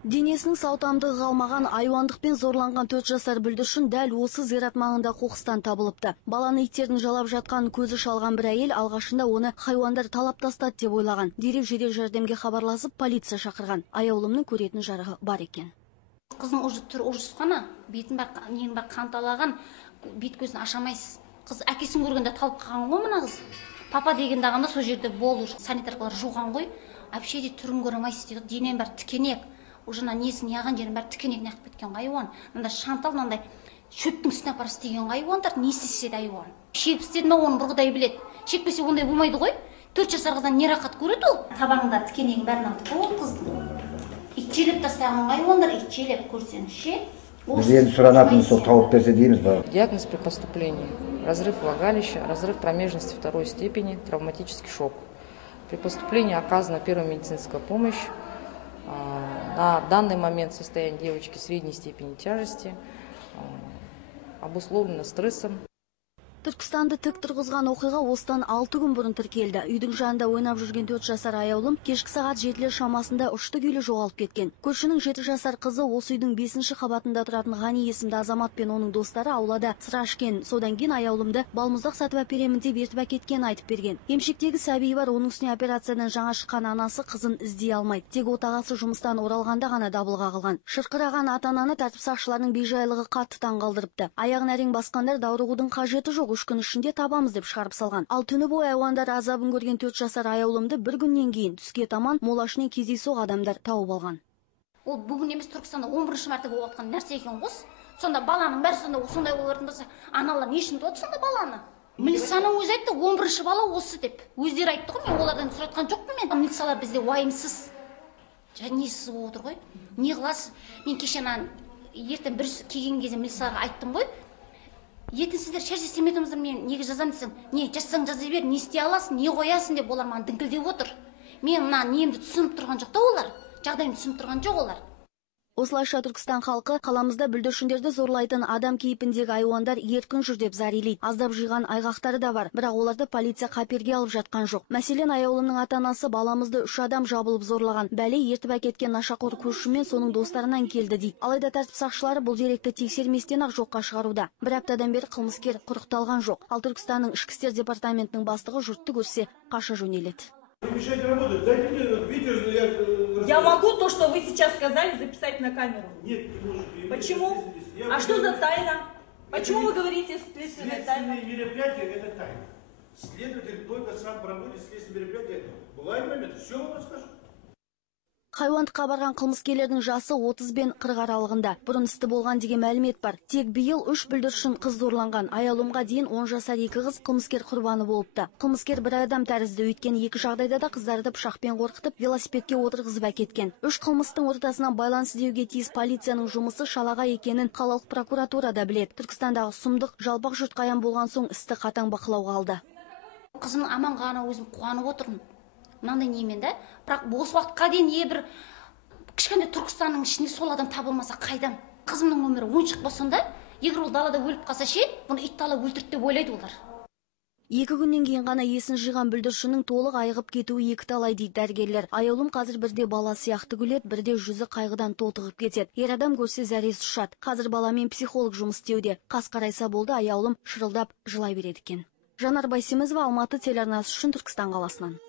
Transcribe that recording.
Денесінің саутамдығы қалмаған айуандықпен зорланған 4 жасар бүлдіршін дәл осы зират маңында қоқыстан табылыпты. Баланы иттердің жалап жатқан көзі шалған бір әйел алғашында оны хайуандар талап тастады деп ойлаған. Дереу жедел жәрдемге хабарласып, полиция шақырған. Аяулымның көретін жарығы бар екен. Қыздың ужас қана, бетін бар, нең бар қанталаған, бет көзін ашамайсыз. Қыз әкесін көргенде талып қалған ғой мына қыз. Папа деген дағанда сол жерде болды, санитарлар жуған ғой. Вообще де түрін көремайсыз дейді, денен бар тікенек. Ужына несін яған жерін бәрі тікенек неқып кеткен айуан. Мында шантал, мынандай шөптің үстіне апарып істеген айуандар, не істесе де айуан. Шегіп істеді ме, оны бір құдай біледі. Шекпесе ондай болмайды ғой. 4 жасар қыздан не рақат көреді ол? Табанында тікенегін бәрін алып ол қыздың. Итчелеп тастаған айуандар, итчелеп көрсеңізші. Біз енді сұранатын сол тауып берсе дейміз ба? Диагноз при поступлении: разрыв влагалища, разрыв промежности второй степени, травматический шок. При поступлении оказана первая медицинская помощь. На данный момент состояние девочки средней степени тяжести, обусловлено стрессом. Түркістанды тік тұрғызған оқиға осыдан 6 күн бұрын тіркелді. Үйдің жанында ойнап жүрген 4 жасар аяулым кешкі сағат 7 шамасында ұшты күйлі жоғалып кеткен. Көршінің 7 жасар қызы осы үйдің 5-ші қабатында тұратын Ғани есімді азамат пен оның достары аулада сыра ішкен. Содан кейін аяулымды балмұздақ сатып әперемін деп ертіп әкеткен айтып берген. Емшектегі сәби бар, оның үстіне операциядан жаңа шыққан анасы қызын іздей алмайды. Тек отағасы жұмыстан оралғанда ғана дабыл қағылған. Шырқыраған ата-ананы тәртіп сақшыларының бейжайлығы қатты таңғалдырыпты. Аяғын әрең басқандар даурығудың қажеті жоқ, 3 күн ішінде табамыз деп шығарып салған. Ал түні бойы айуандар азабын көрген 4 жасар аяулымды бір күннен кейін түске таман молашының кездейсоқ адамдар тауып алған. Ол бүгін емес, Түркістанда 11-ші мәрте болып жатқан нәрсе екен ғой. Сонда баланың бәрі сондай болатын болса, аналар не үшін туады сонда баланы? Милицияның өзі айтты, 11-ші бала осы деп. Өздері айтты ғой, мен олардан сұратқан жоқпын мен. Милициялар бізде уайымсыз. Несіз болып отыр ғой. Не қыласыз? Мен кешенен ертең бір келген кезде милицияға айттым ғой. Ертең сіздер шаш істемедіңіздер, мен неге жазамын десем, не жазсаң жаза бер, не істей аласың, не қоясың деп олар маған діңкілдеп отыр. Мен мына немді түсініп тұрған жоқ та олар. Жағдайымды түсініп тұрған жоқ олар. Осылайша Түркістан халқы қаламызда бүлдіршіндерді зорлайтын адам кейпіндегі айуандар еркін жүр деп зарилейді. Аздап жиған айғақтары да бар, бірақ оларды полиция қаперге алып жатқан жоқ. Мәселен, аяулымның ата-анасы баламызды 3 адам жабылып зорлаған, бәле ертіп әкеткен нашақор көршімен соның достарынан келді дейді. Алайда тәртіп сақшылары бұл деректі тексерместен ақ жоққа шығаруда. Бір аптадан бері қылмыскер құрықталған жоқ. Ал Түркістанның ішкі істер департаментінің бастығы жұртты көрсе қаша жөнеледі. Я могу то, что вы сейчас сказали, записать на камеру. Нет, не можете. Почему? А что за тайна? Почему вы говорите следственная тайна? Следственные мероприятия – это тайна. Следователь только сам проводит следственные мероприятия. Бывает момент, все вам расскажу. Хайуандыққа барған қылмыскерлердің жасы 30 бен 40 аралығында. Бұрын істі болған деген мәлімет бар. Тек биыл 3 бүлдіршін қыз зорланған. Аяулымға дейін 10 жасар 2 қыз қылмыскер құрбаны болыпты. Қылмыскер бір адам тәрізді, өйткені 2 жағдайда да қыздарды пышақпен қорқытып, велосипедке отырғызып әкеткен. 3 қылмыстың ортасынан байланыс іздеуге тиіс полицияның жұмысы шалаға екенін қалалық прокуратура да біледі. Түркістандағы сұмдық жалпақ жұрт қаян болған соң істі қатаң бақылауға алды. Қызым аман ғана өзім қуанып отырмын. Мынандай немен да, бірақ осы уақытқа дейін бір кішкене Түркістанның ішінде сол адам табылмаса қайдан? Қызымның өмірі ойыншық болсында, егер ол далада өліп қалса ше, бұны ит талап өлтірді деп ойлайды олар. 2 күннен кейін ғана есін жиған бүлдіршіннің толық айығып кетуі екіталай дейді дәрігерлер. Аяулым қазір бірде бала сияқты күледі, бірде жүзі қайғыдан тотығып кетеді. Ер адам көрсе зәресі ұшады. Қазір баламен психолог жұмыс істеуде. Қас қарайса болды, аяулым шырылдап жылай береді екен. Жанар Байсемізова, Алматы телеарнасы үшін, Түркістан қаласынан.